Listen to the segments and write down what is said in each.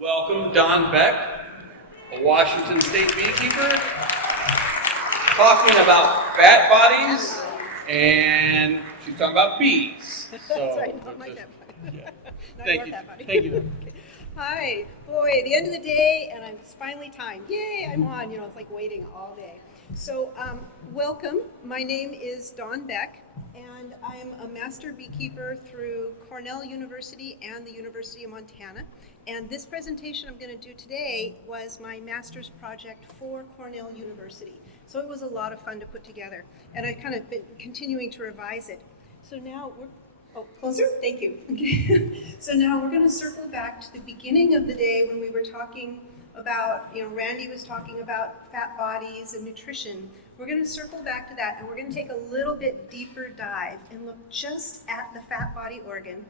Welcome Don Beck, a Washington State beekeeper, talking about fat bodies, and she's talking about bees. So, That's right, not my fat body. Yeah. Not Thank your you. fat body. Thank you. Okay. Hi, boy, the end of the day, and it's finally time. Yay, I'm on. It's like waiting all day. So, welcome. My name is Dawn Beck, and I'm a master beekeeper through Cornell University and the University of Montana. And this presentation I'm going to do today was my master's project for Cornell University. So it was a lot of fun to put together, and I've kind of been continuing to revise it. So now closer? Thank you. Okay. So now we're going to circle back to the beginning of the day when we were talking about, Randy was talking about fat bodies and nutrition. We're going to circle back to that, and we're going to take a little bit deeper dive and look just at the fat body organ,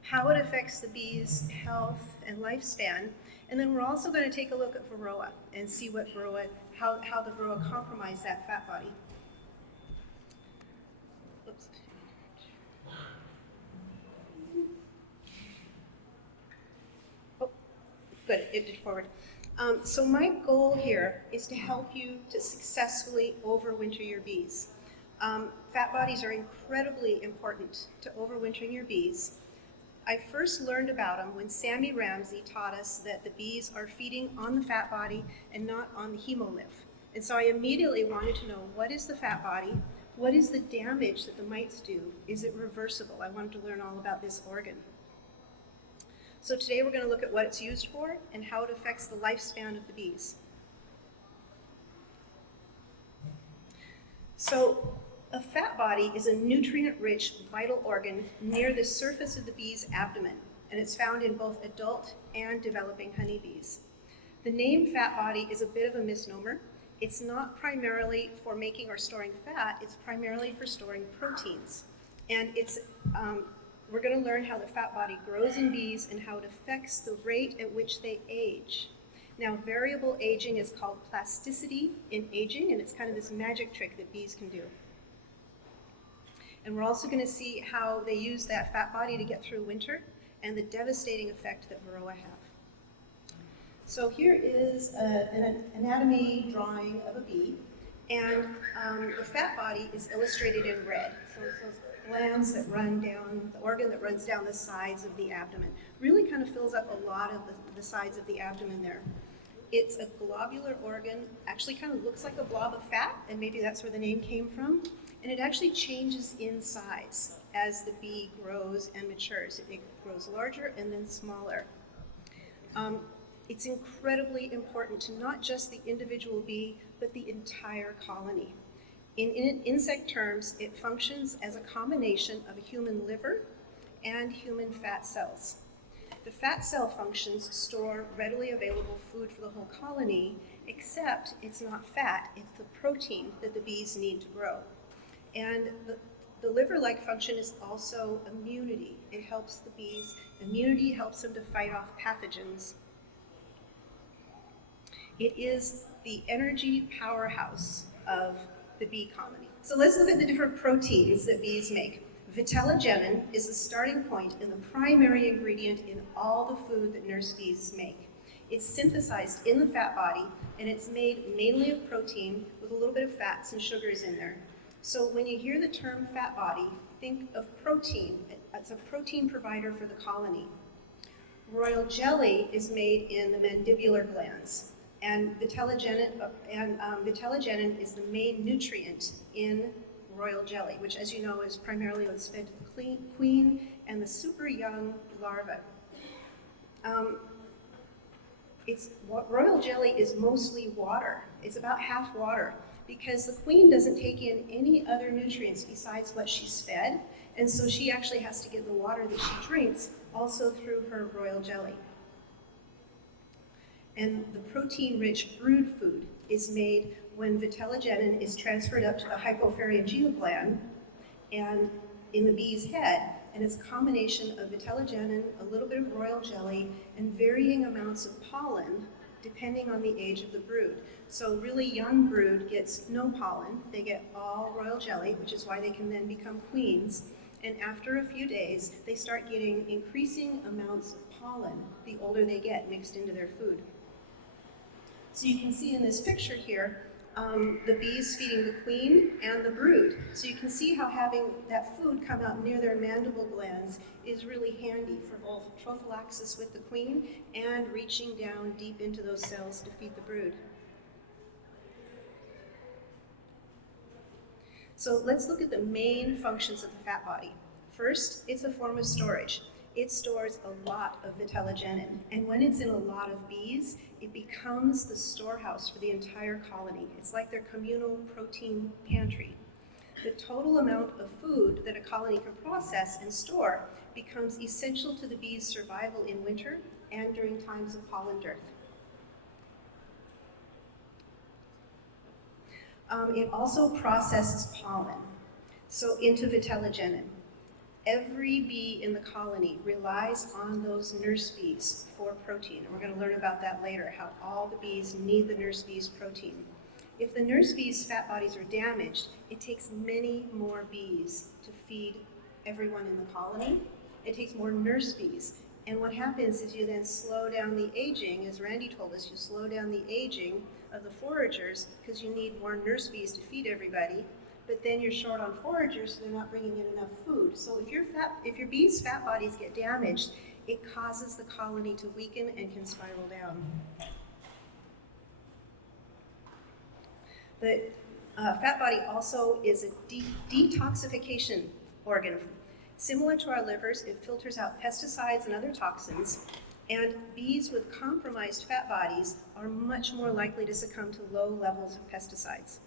how it affects the bee's health and lifespan. And then we're also going to take a look at varroa and see what how the varroa compromise that fat body. Oops. Oh, good, it did forward. So my goal here is to help you to successfully overwinter your bees. Fat bodies are incredibly important to overwintering your bees. I first learned about them when Sammy Ramsey taught us that the bees are feeding on the fat body and not on the hemolymph. And so I immediately wanted to know, what is the fat body? What is the damage that the mites do? Is it reversible? I wanted to learn all about this organ. So today we're going to look at what it's used for and how it affects the lifespan of the bees. So a fat body is a nutrient-rich vital organ near the surface of the bee's abdomen, and it's found in both adult and developing honeybees. The name fat body is a bit of a misnomer. It's not primarily for making or storing fat, it's primarily for storing proteins. And we're going to learn how the fat body grows in bees and how it affects the rate at which they age. Now, variable aging is called plasticity in aging, and it's kind of this magic trick that bees can do. And we're also going to see how they use that fat body to get through winter and the devastating effect that varroa have. So here is an anatomy drawing of a bee, and the fat body is illustrated in red. So it's those glands that run down, the organ that runs down the sides of the abdomen. Really kind of fills up a lot of the sides of the abdomen there. It's a globular organ, actually kind of looks like a blob of fat, and maybe that's where the name came from. And it actually changes in size as the bee grows and matures. It grows larger and then smaller. It's incredibly important to not just the individual bee, but the entire colony. In insect terms, it functions as a combination of a human liver and human fat cells. The fat cell functions store readily available food for the whole colony, except it's not fat, it's the protein that the bees need to grow. And the liver-like function is also immunity. It helps the bees. Immunity helps them to fight off pathogens. It is the energy powerhouse of the bee colony. So let's look at the different proteins that bees make. Vitellogenin is the starting point and the primary ingredient in all the food that nurse bees make. It's synthesized in the fat body, and it's made mainly of protein with a little bit of fats and sugars in there. So when you hear the term fat body, think of protein. It's a protein provider for the colony. Royal jelly is made in the mandibular glands, and vitellogenin is the main nutrient in royal jelly, which, as you know, is primarily what's fed to the queen and the super young larvae. Royal jelly is mostly water. It's about half water, because the queen doesn't take in any other nutrients besides what she's fed, and so she actually has to get the water that she drinks also through her royal jelly. And the protein-rich brood food is made when vitellogenin is transferred up to the hypopharyngeal gland and in the bee's head, and it's a combination of vitellogenin, a little bit of royal jelly, and varying amounts of pollen depending on the age of the brood. So really young brood gets no pollen, they get all royal jelly, which is why they can then become queens. And after a few days, they start getting increasing amounts of pollen the older they get mixed into their food. So you can see in this picture here, the bees feeding the queen and the brood. So you can see how having that food come out near their mandible glands is really handy for both trophallaxis with the queen and reaching down deep into those cells to feed the brood. So let's look at the main functions of the fat body. First, it's a form of storage. It stores a lot of vitellogenin, and when it's in a lot of bees, it becomes the storehouse for the entire colony. It's like their communal protein pantry. The total amount of food that a colony can process and store becomes essential to the bees' survival in winter and during times of pollen dearth. It also processes pollen, so into vitellogenin. Every bee in the colony relies on those nurse bees for protein, and we're going to learn about that later, how all the bees need the nurse bees' protein. If the nurse bees' fat bodies are damaged, it takes many more bees to feed everyone in the colony. It takes more nurse bees, and what happens is you then slow down the aging, as Randy told us, you slow down the aging of the foragers because you need more nurse bees to feed everybody. But then you're short on foragers, so they're not bringing in enough food. So if your bees' fat bodies get damaged, it causes the colony to weaken and can spiral down. The fat body also is a detoxification organ. Similar to our livers, it filters out pesticides and other toxins, and bees with compromised fat bodies are much more likely to succumb to low levels of pesticides.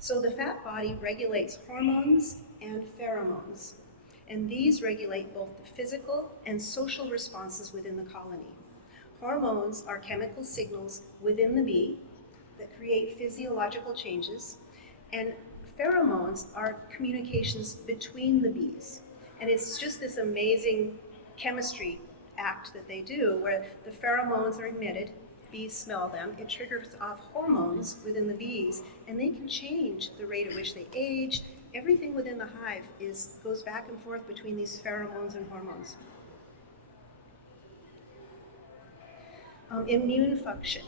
So the fat body regulates hormones and pheromones, and these regulate both the physical and social responses within the colony. Hormones are chemical signals within the bee that create physiological changes, and pheromones are communications between the bees. And it's just this amazing chemistry act that they do where the pheromones are emitted, bees smell them, it triggers off hormones within the bees, and they can change the rate at which they age. Everything within the hive goes back and forth between these pheromones and hormones. Immune function.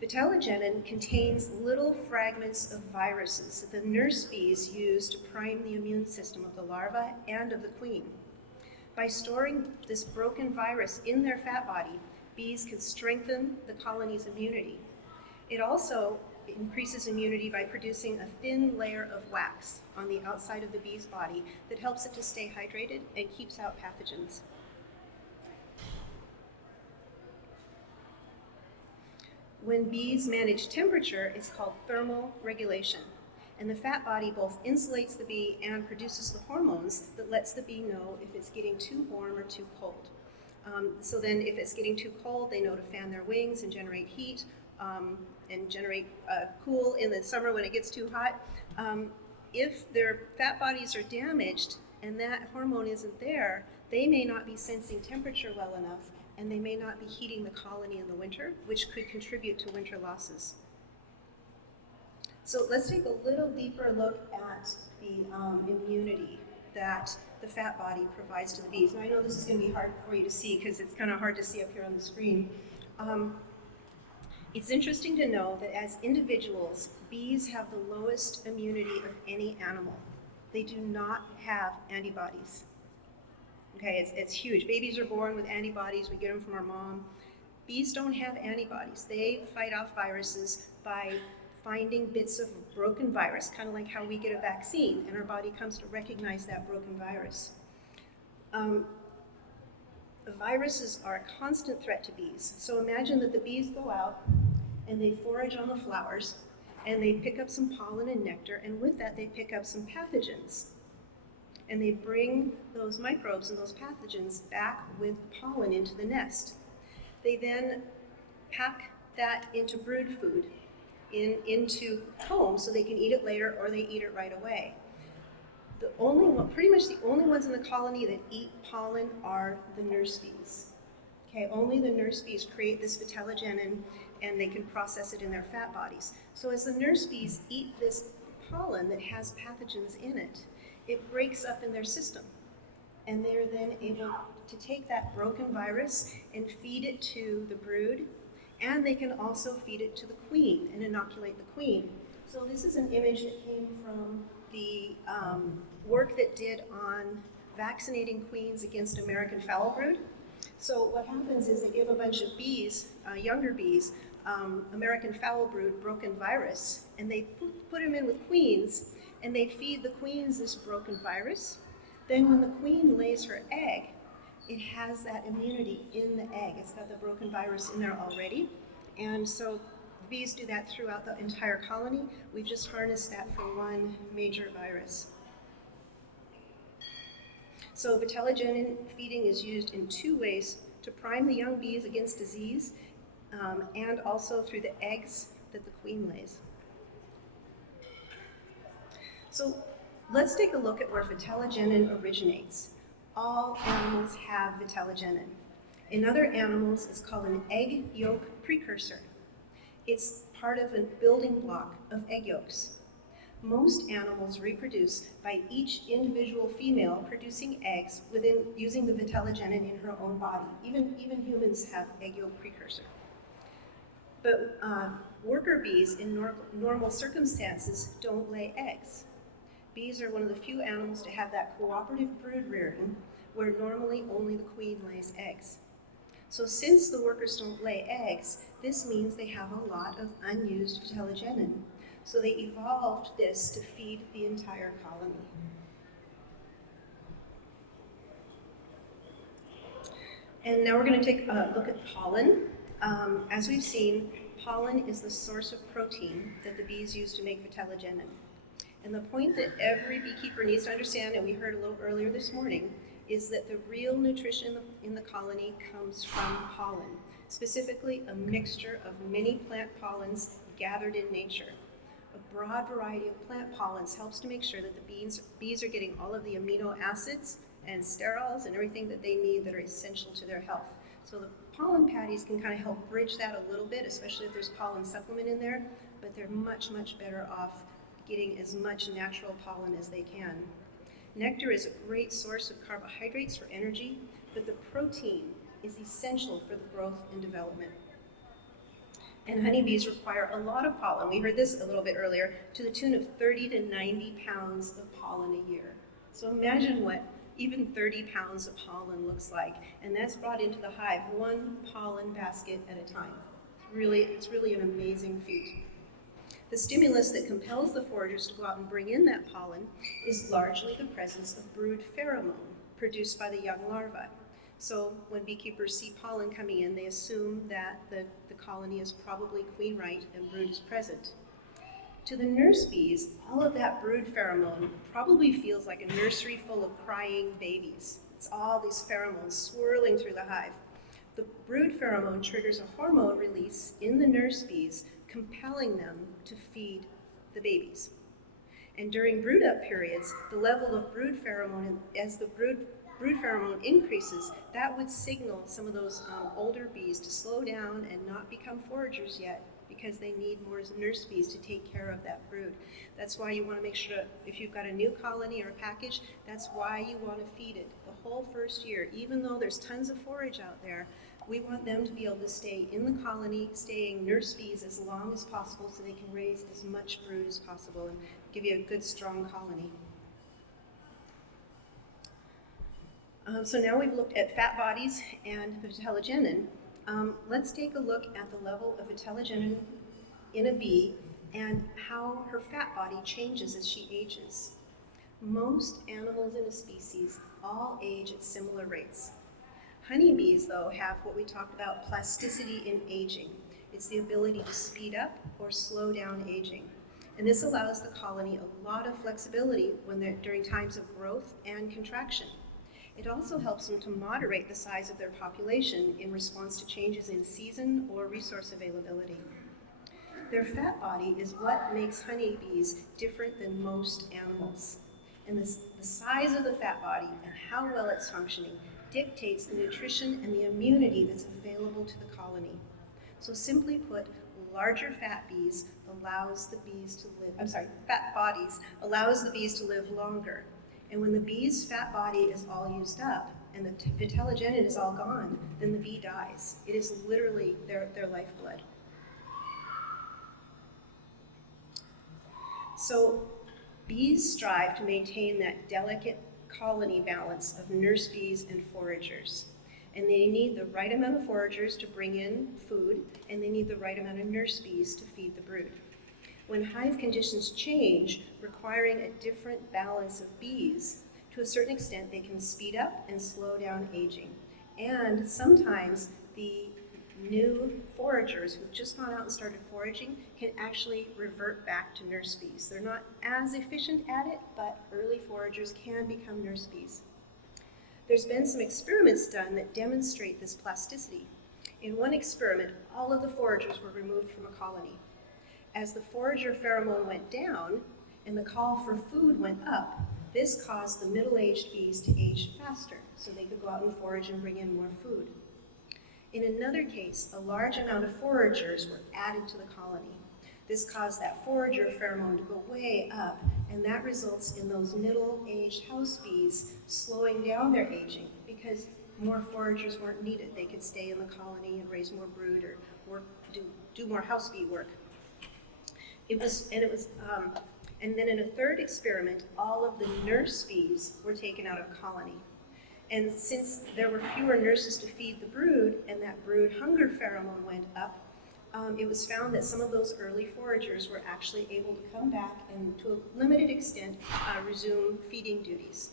Vitellogenin contains little fragments of viruses that the nurse bees use to prime the immune system of the larva and of the queen. By storing this broken virus in their fat body, bees can strengthen the colony's immunity. It also increases immunity by producing a thin layer of wax on the outside of the bee's body that helps it to stay hydrated and keeps out pathogens. When bees manage temperature, it's called thermal regulation. And the fat body both insulates the bee and produces the hormones that lets the bee know if it's getting too warm or too cold. So then if it's getting too cold, they know to fan their wings and generate heat and generate cool in the summer when it gets too hot. If their fat bodies are damaged and that hormone isn't there, they may not be sensing temperature well enough, and they may not be heating the colony in the winter, which could contribute to winter losses. So let's take a little deeper look at the immunity that the fat body provides to the bees. And I know this is going to be hard for you to see because it's kind of hard to see up here on the screen. It's interesting to know that as individuals, bees have the lowest immunity of any animal. They do not have antibodies. Okay, it's huge. Babies are born with antibodies. We get them from our mom. Bees don't have antibodies. They fight off viruses by finding bits of broken virus, kind of like how we get a vaccine, and our body comes to recognize that broken virus. Viruses are a constant threat to bees. So imagine that the bees go out and they forage on the flowers, and they pick up some pollen and nectar, and with that they pick up some pathogens. And they bring those microbes and those pathogens back with the pollen into the nest. They then pack that into brood food, into comb, so they can eat it later or they eat it right away. Pretty much the only ones in the colony that eat pollen are the nurse bees. Okay, only the nurse bees create this vitellogenin, and they can process it in their fat bodies. So as the nurse bees eat this pollen that has pathogens in it, it breaks up in their system. And they're then able to take that broken virus and feed it to the brood, and they can also feed it to the queen and inoculate the queen. So this is an image that came from the work that did on vaccinating queens against American foul brood. So what happens is they give a bunch of bees, younger bees, American foul brood broken virus, and they put them in with queens, and they feed the queens this broken virus. Then when the queen lays her egg, it has that immunity in the egg. It's got the broken virus in there already. And so the bees do that throughout the entire colony. We've just harnessed that for one major virus. So vitellogenin feeding is used in 2 ways: to prime the young bees against disease, and also through the eggs that the queen lays. So let's take a look at where vitellogenin originates. All animals have vitellogenin. In other animals, it's called an egg yolk precursor. It's part of a building block of egg yolks. Most animals reproduce by each individual female producing eggs using the vitellogenin in her own body. Even humans have egg yolk precursor. But worker bees in normal circumstances don't lay eggs. Bees are one of the few animals to have that cooperative brood rearing, where normally only the queen lays eggs. So since the workers don't lay eggs, this means they have a lot of unused vitellogenin. So they evolved this to feed the entire colony. And now we're going to take a look at pollen. As we've seen, pollen is the source of protein that the bees use to make vitellogenin. And the point that every beekeeper needs to understand, and we heard a little earlier this morning, is that the real nutrition in the colony comes from pollen, specifically a mixture of many plant pollens gathered in nature. A broad variety of plant pollens helps to make sure that the bees are getting all of the amino acids and sterols and everything that they need that are essential to their health. So the pollen patties can kind of help bridge that a little bit, especially if there's pollen supplement in there, but they're much, much better off getting as much natural pollen as they can. Nectar is a great source of carbohydrates for energy, but the protein is essential for the growth and development. And honeybees require a lot of pollen. We heard this a little bit earlier, to the tune of 30 to 90 pounds of pollen a year. So imagine what even 30 pounds of pollen looks like, and that's brought into the hive, 1 pollen basket at a time. It's really an amazing feat. The stimulus that compels the foragers to go out and bring in that pollen is largely the presence of brood pheromone produced by the young larvae. So when beekeepers see pollen coming in, they assume that the colony is probably queen right and brood is present. To the nurse bees, all of that brood pheromone probably feels like a nursery full of crying babies. It's all these pheromones swirling through the hive. The brood pheromone triggers a hormone release in the nurse bees, compelling them to feed the babies. And during brood up periods, the level of brood pheromone, as the brood pheromone increases, that would signal some of those older bees to slow down and not become foragers yet, because they need more nurse bees to take care of that brood. That's why you want to make sure, if you've got a new colony or a package, that's why you want to feed it the whole first year. Even though there's tons of forage out there, we want them to be able to stay in the colony, staying nurse bees as long as possible so they can raise as much brood as possible and give you a good, strong colony. So now we've looked at fat bodies and vitellogenin. Let's take a look at the level of vitellogenin in a bee and how her fat body changes as she ages. Most animals in a species all age at similar rates. Honeybees, though, have what we talked about, plasticity in aging. It's the ability to speed up or slow down aging. And this allows the colony a lot of flexibility during times of growth and contraction. It also helps them to moderate the size of their population in response to changes in season or resource availability. Their fat body is what makes honeybees different than most animals. And the size of the fat body and how well it's functioning dictates the nutrition and the immunity that's available to the colony. So simply put, larger fat bees allows the bees to live, fat bodies allows the bees to live longer. And when the bee's fat body is all used up and the vitellogenin is all gone, then the bee dies. It is literally their lifeblood. So bees strive to maintain that delicate colony balance of nurse bees and foragers. And they need the right amount of foragers to bring in food, and they need the right amount of nurse bees to feed the brood. When hive conditions change, requiring a different balance of bees, to a certain extent they can speed up and slow down aging. And sometimes the new foragers who've just gone out and started foraging can actually revert back to nurse bees. They're not as efficient at it, but early foragers can become nurse bees. There's been some experiments done that demonstrate this plasticity. In one experiment, all of the foragers were removed from a colony. As the forager pheromone went down and the call for food went up, this caused the middle-aged bees to age faster so they could go out and forage and bring in more food. In another case, a large amount of foragers were added to the colony. This caused that forager pheromone to go way up, and that results in those middle-aged house bees slowing down their aging because more foragers weren't needed. They could stay in the colony and raise more brood or do more house bee work. And then in a third experiment, all of the nurse bees were taken out of colony. And since there were fewer nurses to feed the brood and that brood hunger pheromone went up, it was found that some of those early foragers were actually able to come back and to a limited extent resume feeding duties.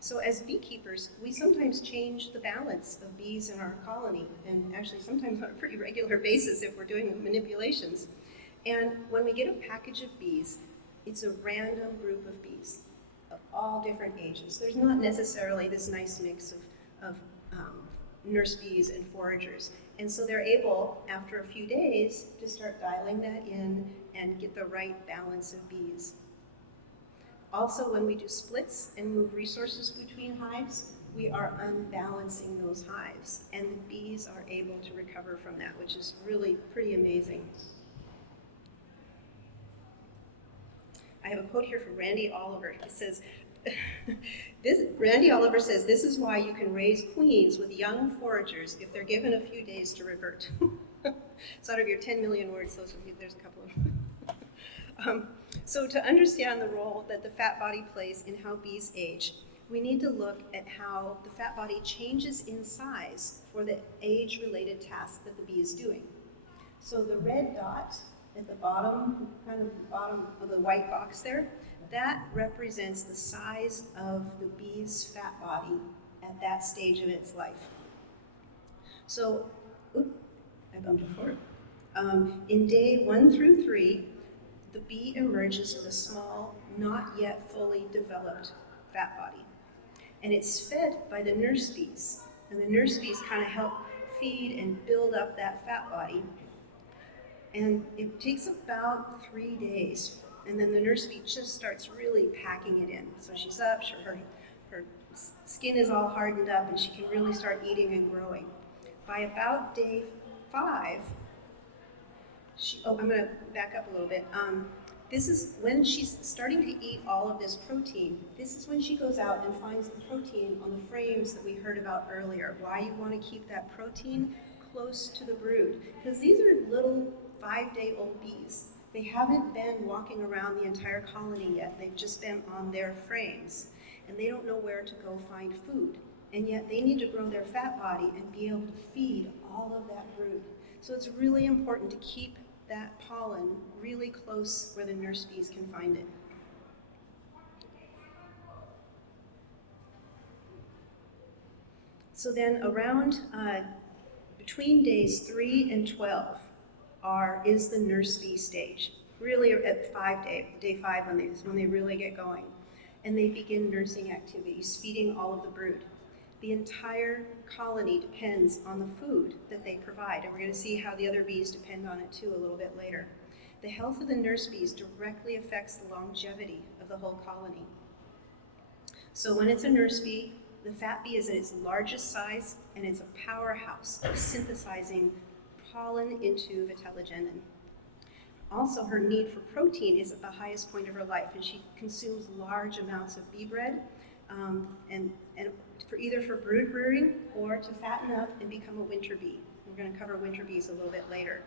So as beekeepers, we sometimes change the balance of bees in our colony, and actually sometimes on a pretty regular basis if we're doing manipulations. And when we get a package of bees, it's a random group of bees of all different ages. There's not necessarily this nice mix of nurse bees and foragers. And so they're able, after a few days, to start dialing that in and get the right balance of bees. Also, when we do splits and move resources between hives, we are unbalancing those hives, and the bees are able to recover from that, which is really pretty amazing. I have a quote here from Randy Oliver. It says, Randy Oliver says, "This is why you can raise queens with young foragers if they're given a few days to revert." So out of your 10 million words, there's a couple of them. So to understand the role that the fat body plays in how bees age, we need to look at how the fat body changes in size for the age-related task that the bee is doing. So the red dot at the bottom, kind of the bottom of the white box there, that represents the size of the bee's fat body at that stage of its life. So, I bumped it forward. In day 1 through 3, the bee emerges with a small, not yet fully developed fat body. And it's fed by the nurse bees. And the nurse bees kind of help feed and build up that fat body. And it takes about 3 days. And then the nurse bee just starts really packing it in. So she's up, her skin is all hardened up, and she can really start eating and growing. By about day 5, I'm going to back up a little bit. This is when she's starting to eat all of this protein. This is when she goes out and finds the protein on the frames that we heard about earlier. Why you want to keep that protein close to the brood. Because these are little 5-day-old bees. They haven't been walking around the entire colony yet. They've just been on their frames. And they don't know where to go find food. And yet they need to grow their fat body and be able to feed all of that brood. So it's really important to keep that pollen really close where the nurse bees can find it. So then around, between days 3 and 12 is the nurse bee stage. Really at day 5 when they really get going. And they begin nursing activities, feeding all of the brood. The entire colony depends on the food that they provide, and we're going to see how the other bees depend on it too a little bit later. The health of the nurse bees directly affects the longevity of the whole colony. So when it's a nurse bee, the fat bee is at its largest size, and it's a powerhouse of synthesizing pollen into vitellogenin. Also, her need for protein is at the highest point of her life, and she consumes large amounts of bee bread, and for either for brood rearing or to fatten up and become a winter bee. We're going to cover winter bees a little bit later.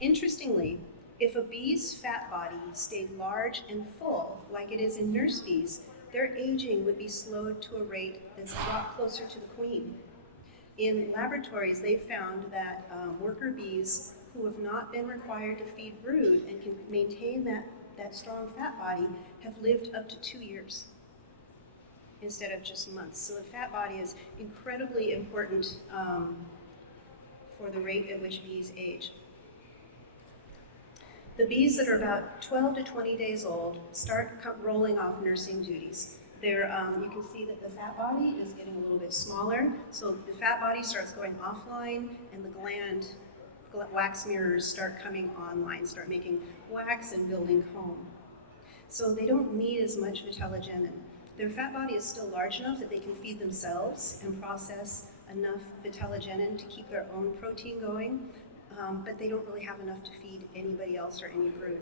Interestingly, if a bee's fat body stayed large and full, like it is in nurse bees, their aging would be slowed to a rate that's a lot closer to the queen. In laboratories, they found that worker bees who have not been required to feed brood and can maintain that strong fat body have lived up to 2 years instead of just months. So the fat body is incredibly important for the rate at which bees age. The bees that are about 12 to 20 days old start rolling off nursing duties. You can see that the fat body is getting a little bit smaller, so the fat body starts going offline, and the wax mirrors start coming online, start making wax and building comb. So they don't need as much vitellogenin. Their fat body is still large enough that they can feed themselves and process enough vitellogenin to keep their own protein going, but they don't really have enough to feed anybody else or any brood.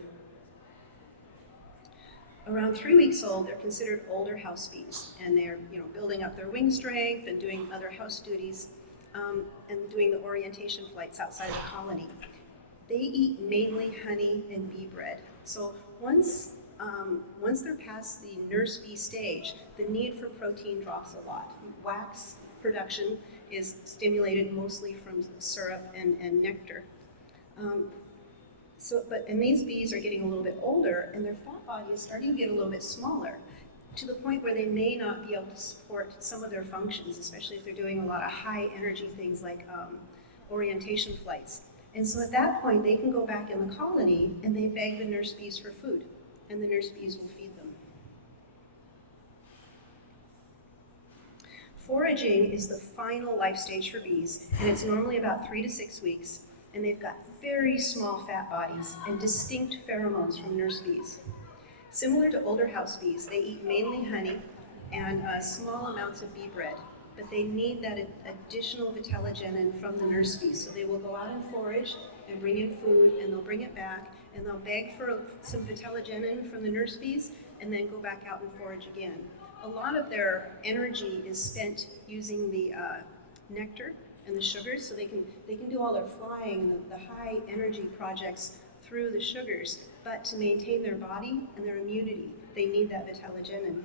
Around 3 weeks old, they're considered older house bees, and they're building up their wing strength and doing other house duties, and doing the orientation flights outside the colony. They eat mainly honey and bee bread. So once they're past the nurse bee stage, the need for protein drops a lot. Wax production is stimulated mostly from syrup and nectar. And these bees are getting a little bit older, and their fat body is starting to get a little bit smaller, to the point where they may not be able to support some of their functions, especially if they're doing a lot of high energy things like orientation flights. And so at that point, they can go back in the colony and they beg the nurse bees for food, and the nurse bees will feed them. Foraging is the final life stage for bees, and it's normally about 3 to 6 weeks, and they've got very small fat bodies and distinct pheromones from nurse bees. Similar to older house bees, they eat mainly honey and small amounts of bee bread, but they need that additional vitellogenin from the nurse bees. So they will go out and forage and bring in food, and they'll bring it back, and they'll beg for some vitellogenin from the nurse bees, and then go back out and forage again. A lot of their energy is spent using the nectar and the sugars, so they can do all their flying and the high energy projects through the sugars, but to maintain their body and their immunity, they need that vitellogenin.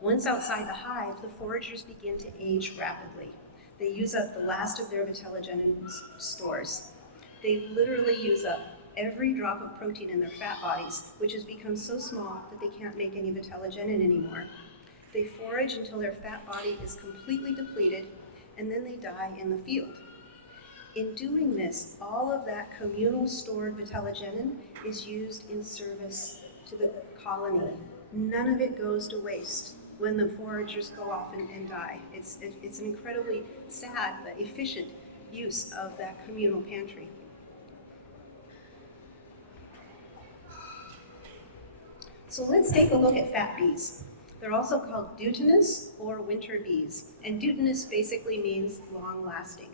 Once outside the hive, the foragers begin to age rapidly. They use up the last of their vitellogenin stores. They literally use up every drop of protein in their fat bodies, which has become so small that they can't make any vitellogenin anymore. They forage until their fat body is completely depleted, and then they die in the field. In doing this, all of that communal stored vitellogenin is used in service to the colony. None of it goes to waste when the foragers go off and die. It's an incredibly sad but efficient use of that communal pantry. So let's take a look at fat bees. They're also called deutinous or winter bees, and deutinous basically means long-lasting.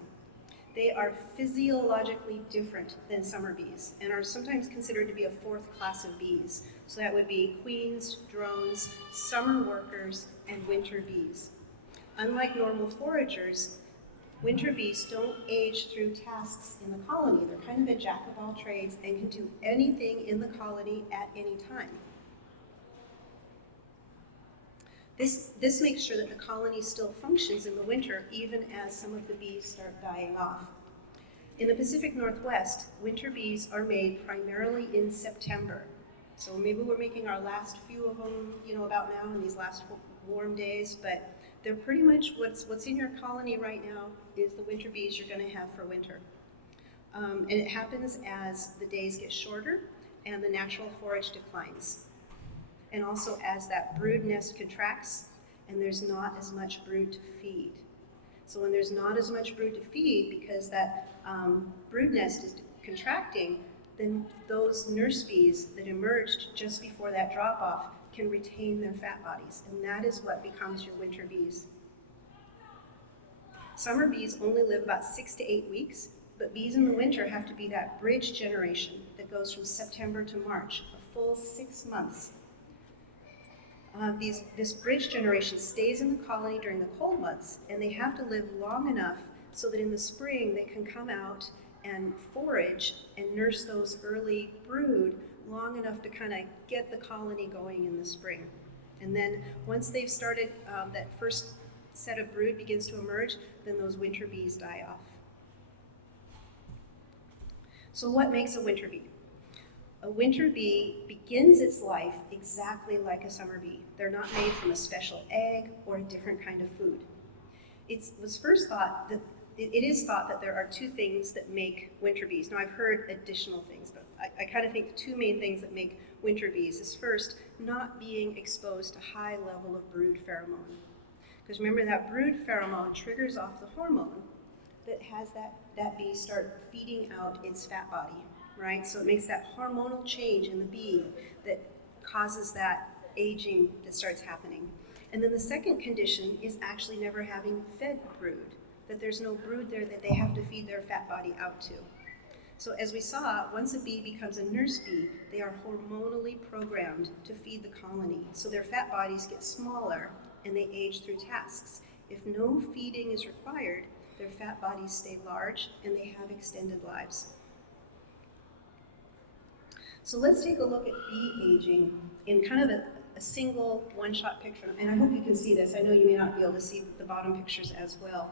They are physiologically different than summer bees and are sometimes considered to be a fourth class of bees. So that would be queens, drones, summer workers, and winter bees. Unlike normal foragers, winter bees don't age through tasks in the colony. They're kind of a jack of all trades and can do anything in the colony at any time. This makes sure that the colony still functions in the winter, even as some of the bees start dying off. In the Pacific Northwest, winter bees are made primarily in September. So maybe we're making our last few of them, about now in these last warm days, but they're pretty much what's in your colony right now is the winter bees you're going to have for winter. And it happens as the days get shorter and the natural forage declines. And also as that brood nest contracts and there's not as much brood to feed. So when there's not as much brood to feed because that brood nest is contracting, then those nurse bees that emerged just before that drop-off can retain their fat bodies, and that is what becomes your winter bees. Summer bees only live about 6 to 8 weeks. But bees in the winter have to be that bridge generation that goes from September to March, a full 6 months. This bridge generation stays in the colony during the cold months, and they have to live long enough so that in the spring they can come out and forage and nurse those early brood long enough to kind of get the colony going in the spring. And then once they've started, that first set of brood begins to emerge, then those winter bees die off. So what makes a winter bee? A winter bee begins its life exactly like a summer bee. They're not made from a special egg or a different kind of food. It is thought that there are two things that make winter bees. Now I've heard additional things, but I kind of think the two main things that make winter bees is first, not being exposed to high level of brood pheromone. Because remember that brood pheromone triggers off the hormone that has that bee start feeding out its fat body. Right? So it makes that hormonal change in the bee that causes that aging that starts happening. And then the second condition is actually never having fed brood, that there's no brood there that they have to feed their fat body out to. So as we saw, once a bee becomes a nurse bee, they are hormonally programmed to feed the colony. So their fat bodies get smaller and they age through tasks. If no feeding is required, their fat bodies stay large and they have extended lives. So let's take a look at bee aging in kind of a single one-shot picture. And I hope you can see this. I know you may not be able to see the bottom pictures as well.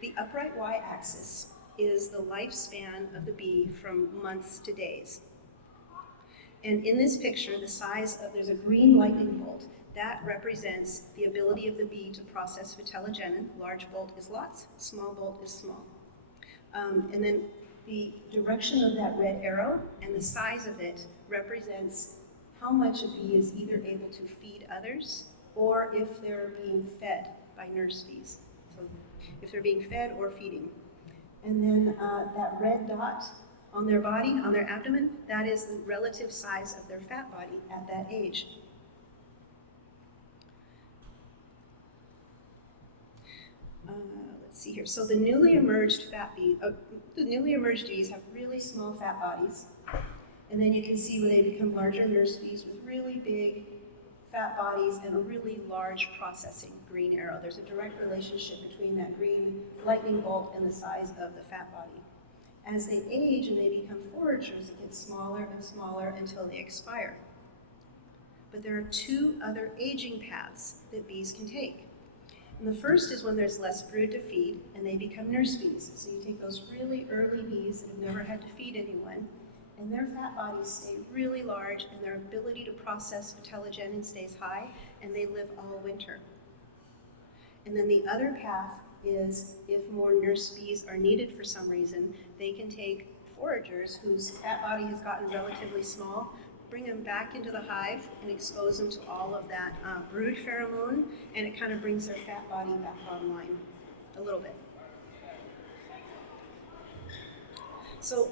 The upright y-axis is the lifespan of the bee from months to days. And in this picture, there's a green lightning bolt. That represents the ability of the bee to process vitellogenin. Large bolt is lots, small bolt is small. And then the direction of that red arrow and the size of it represents how much a bee is either able to feed others or if they're being fed by nurse bees. So if they're being fed or feeding. And then that red dot on their body, on their abdomen, that is the relative size of their fat body at that age. Let's see here. So the newly emerged bees have really small fat bodies. And then you can see where they become larger nurse bees with really big fat bodies and a really large processing green arrow. There's a direct relationship between that green lightning bolt and the size of the fat body. As they age and they become foragers, it gets smaller and smaller until they expire. But there are two other aging paths that bees can take. And the first is when there's less brood to feed and they become nurse bees. So you take those really early bees that have never had to feed anyone, and their fat bodies stay really large and their ability to process vitellogenin stays high, and they live all winter. And then the other path is if more nurse bees are needed for some reason, they can take foragers whose fat body has gotten relatively small, bring them back into the hive and expose them to all of that brood pheromone, and it kind of brings their fat body back online a little bit. So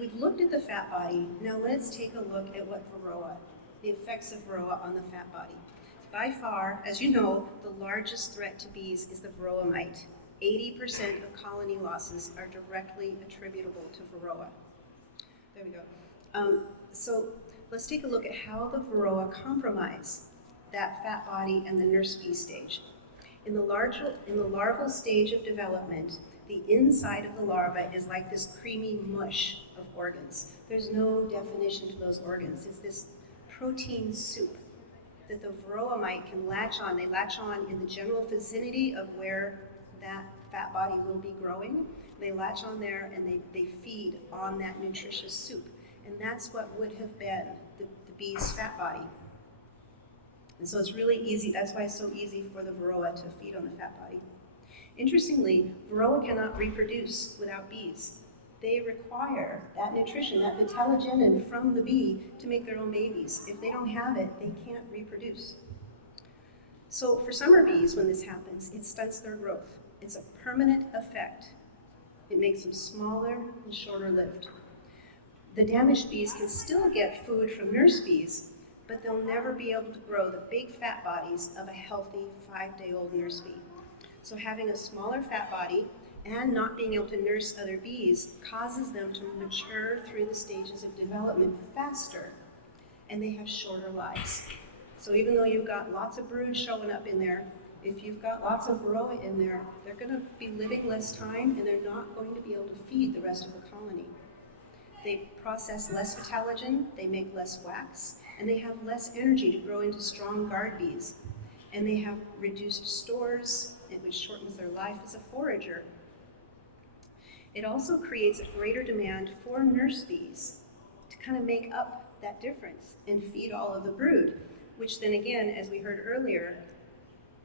we've looked at the fat body. Now let's take a look at what varroa, the effects of varroa on the fat body. By far, as you know, the largest threat to bees is the varroa mite. 80% of colony losses are directly attributable to varroa. There we go. So let's take a look at how the varroa compromise that fat body and the nurse bee stage. In the larval stage of development, the inside of the larva is like this creamy mush of organs. There's no definition to those organs. It's this protein soup that the varroa mite can latch on. They latch on in the general vicinity of where that fat body will be growing. They latch on there and they feed on that nutritious soup. And that's what would have been the bee's fat body. And so it's really easy, that's why it's so easy for the varroa to feed on the fat body. Interestingly, varroa cannot reproduce without bees. They require that nutrition, that vitellogenin from the bee to make their own babies. If they don't have it, they can't reproduce. So for summer bees, when this happens, it stunts their growth. It's a permanent effect. It makes them smaller and shorter lived. The damaged bees can still get food from nurse bees, but they'll never be able to grow the big fat bodies of a healthy 5-day-old nurse bee. So having a smaller fat body and not being able to nurse other bees causes them to mature through the stages of development faster, and they have shorter lives. So even though you've got lots of brood showing up in there, if you've got lots of varroa in there, they're going to be living less time, and they're not going to be able to feed the rest of the colony. They process less phthalagen, they make less wax, and they have less energy to grow into strong guard bees. And they have reduced stores, which shortens their life as a forager. It also creates a greater demand for nurse bees to kind of make up that difference and feed all of the brood, which then again, as we heard earlier,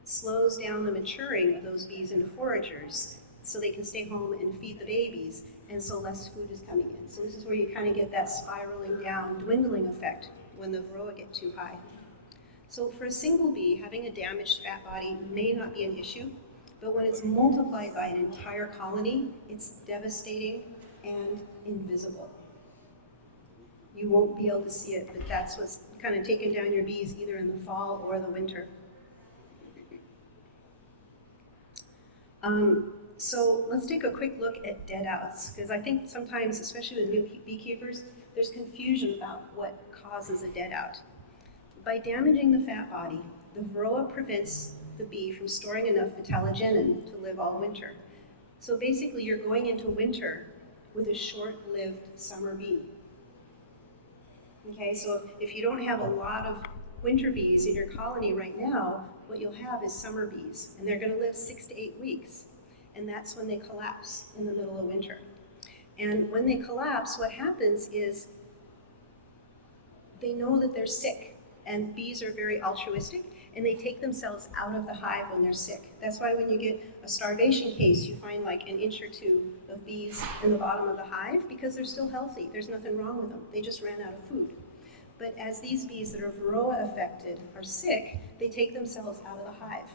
slows down the maturing of those bees into foragers so they can stay home and feed the babies, and so less food is coming in. So this is where you kind of get that spiraling down, dwindling effect when the varroa get too high. So for a single bee, having a damaged fat body may not be an issue, but when it's multiplied by an entire colony, it's devastating and invisible. You won't be able to see it, but that's what's kind of taken down your bees either in the fall or the winter. So let's take a quick look at dead outs, because I think sometimes, especially with new beekeepers, there's confusion about what causes a dead out. By damaging the fat body, the varroa prevents the bee from storing enough phthalagenin to live all winter. So basically you're going into winter with a short-lived summer bee. Okay, so if you don't have a lot of winter bees in your colony right now, what you'll have is summer bees, and they're going to live 6 to 8 weeks, and that's when they collapse in the middle of winter. And when they collapse, what happens is they know that they're sick, and bees are very altruistic, and they take themselves out of the hive when they're sick. That's why when you get a starvation case, you find like an inch or two of bees in the bottom of the hive because they're still healthy. There's nothing wrong with them. They just ran out of food. But as these bees that are varroa affected are sick, they take themselves out of the hive,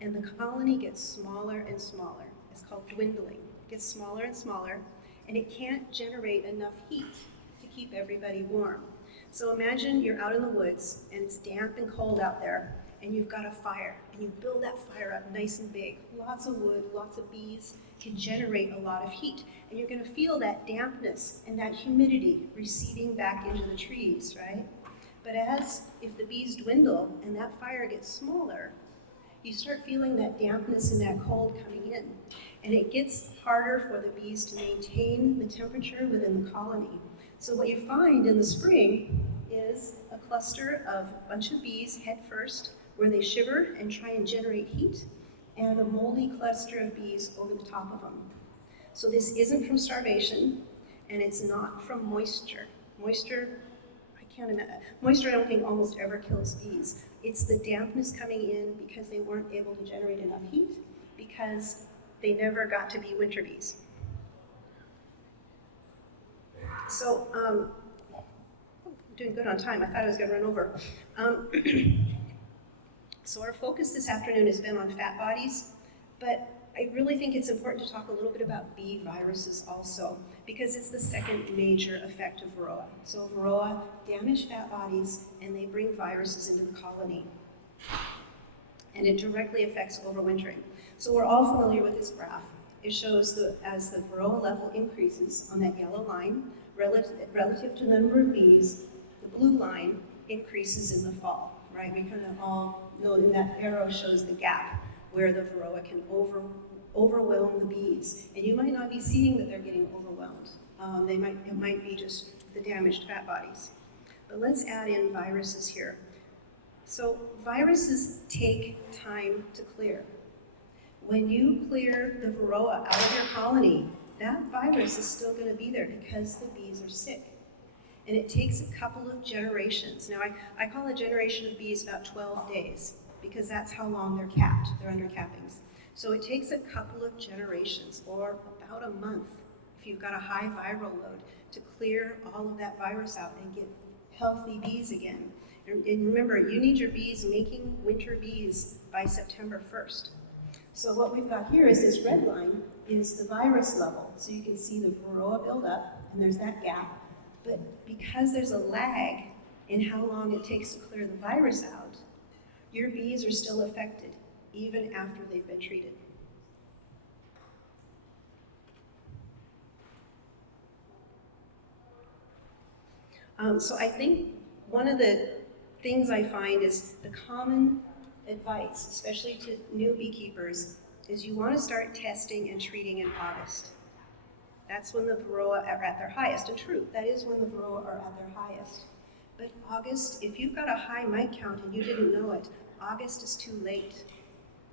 and the colony gets smaller and smaller. It's called dwindling. It gets smaller and smaller, and it can't generate enough heat to keep everybody warm. So imagine you're out in the woods, and it's damp and cold out there, and you've got a fire, and you build that fire up nice and big. Lots of wood, lots of bees can generate a lot of heat, and you're going to feel that dampness and that humidity receding back into the trees, right? But if the bees dwindle and that fire gets smaller, you start feeling that dampness and that cold coming in, and it gets harder for the bees to maintain the temperature within the colony. So what you find in the spring is a cluster of a bunch of bees head first, where they shiver and try and generate heat, and a moldy cluster of bees over the top of them. So this isn't from starvation, and it's not from moisture. Moisture, I don't think almost ever kills bees. It's the dampness coming in because they weren't able to generate enough heat, because they never got to be winter bees. So, I'm doing good on time. I thought I was going to run over. So our focus this afternoon has been on fat bodies, but I really think it's important to talk a little bit about bee viruses also, because it's the second major effect of varroa. So varroa damage fat bodies, and they bring viruses into the colony. And it directly affects overwintering. So we're all familiar with this graph. It shows as the varroa level increases on that yellow line, relative to the number of bees, the blue line increases in the fall, right? We kind of all know that that arrow shows the gap where the varroa can overwhelm the bees. And you might not be seeing that they're getting overwhelmed. It might be just the damaged fat bodies. But let's add in viruses here. So viruses take time to clear. When you clear the varroa out of your colony, that virus is still going to be there because the bees are sick. And it takes a couple of generations. Now, I call a generation of bees about 12 days, because that's how long they're capped. They're under cappings. So it takes a couple of generations, or about a month, if you've got a high viral load, to clear all of that virus out and get healthy bees again. And remember, you need your bees making winter bees by September 1st. So what we've got here is this red line is the virus level. So you can see the varroa build up, and there's that gap. But because there's a lag in how long it takes to clear the virus out, your bees are still affected, even after they've been treated. So I think one of the things I find is the common advice, especially to new beekeepers, is you want to start testing and treating in August. That's when the varroa are at their highest. And true, that is when the varroa are at their highest. But August, if you've got a high mite count and you didn't know it, August is too late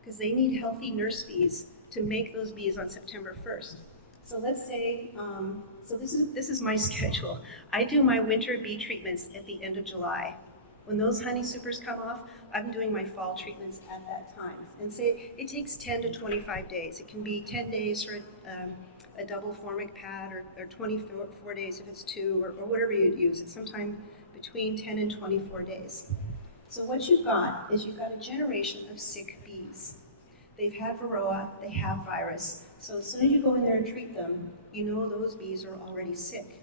because they need healthy nurse bees to make those bees on September 1st. So let's say, so this is my schedule. I do my winter bee treatments at the end of July. When those honey supers come off, I'm doing my fall treatments at that time. And say it takes 10 to 25 days. It can be 10 days for a double formic pad, or 24 days if it's 2, or whatever you'd use. It's sometime between 10 and 24 days. So what you've got is you've got a generation of sick bees. They've had varroa, they have virus. So as soon as you go in there and treat them, you know those bees are already sick.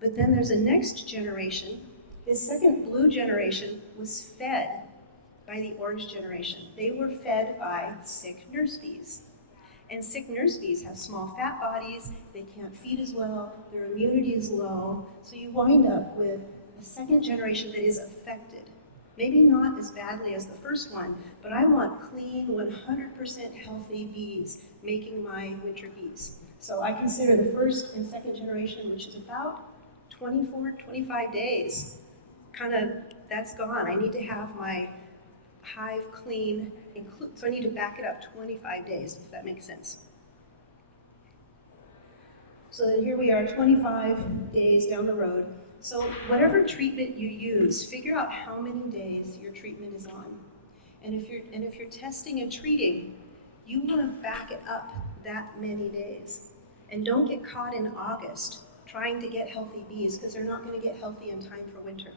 But then there's a next generation. This second blue generation was fed by the orange generation. They were fed by sick nurse bees. And sick nurse bees have small fat bodies, they can't feed as well, their immunity is low, so you wind up with a second generation that is affected. Maybe not as badly as the first one, but I want clean, 100% healthy bees making my winter bees. So I consider the first and second generation, which is about 24, 25 days, that's gone. I need to have my hive clean, so I need to back it up 25 days, if that makes sense. So then here we are, 25 days down the road. So whatever treatment you use, figure out how many days your treatment is on. And if you're testing and treating, you want to back it up that many days. And don't get caught in August trying to get healthy bees, because they're not going to get healthy in time for winter.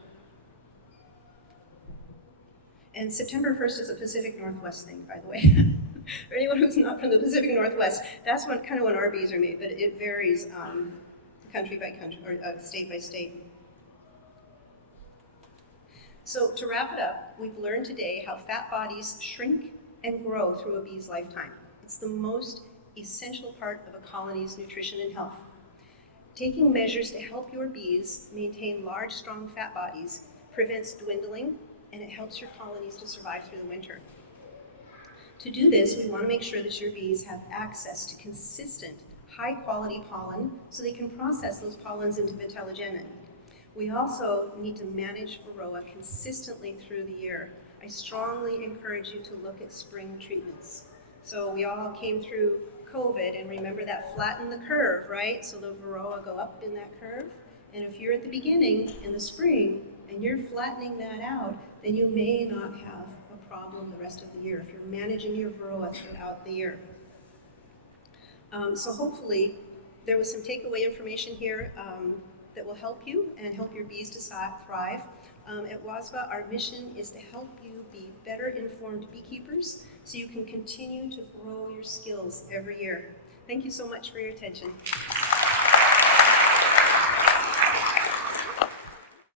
And September 1st is a Pacific Northwest thing, by the way. For anyone who's not from the Pacific Northwest, that's when our bees are made, but it varies country by country, or state by state. So to wrap it up, we've learned today how fat bodies shrink and grow through a bee's lifetime. It's the most essential part of a colony's nutrition and health. Taking measures to help your bees maintain large, strong fat bodies prevents dwindling, and it helps your colonies to survive through the winter. To do this, we want to make sure that your bees have access to consistent, high-quality pollen so they can process those pollens into vitellogenin. We also need to manage varroa consistently through the year. I strongly encourage you to look at spring treatments. So we all came through COVID, and remember that flatten the curve, right? So the varroa go up in that curve. And if you're at the beginning in the spring and you're flattening that out, then you may not have a problem the rest of the year if you're managing your varroa throughout the year. So hopefully there was some takeaway information here that will help you and help your bees to thrive. At WASBA, our mission is to help you be better informed beekeepers so you can continue to grow your skills every year. Thank you so much for your attention.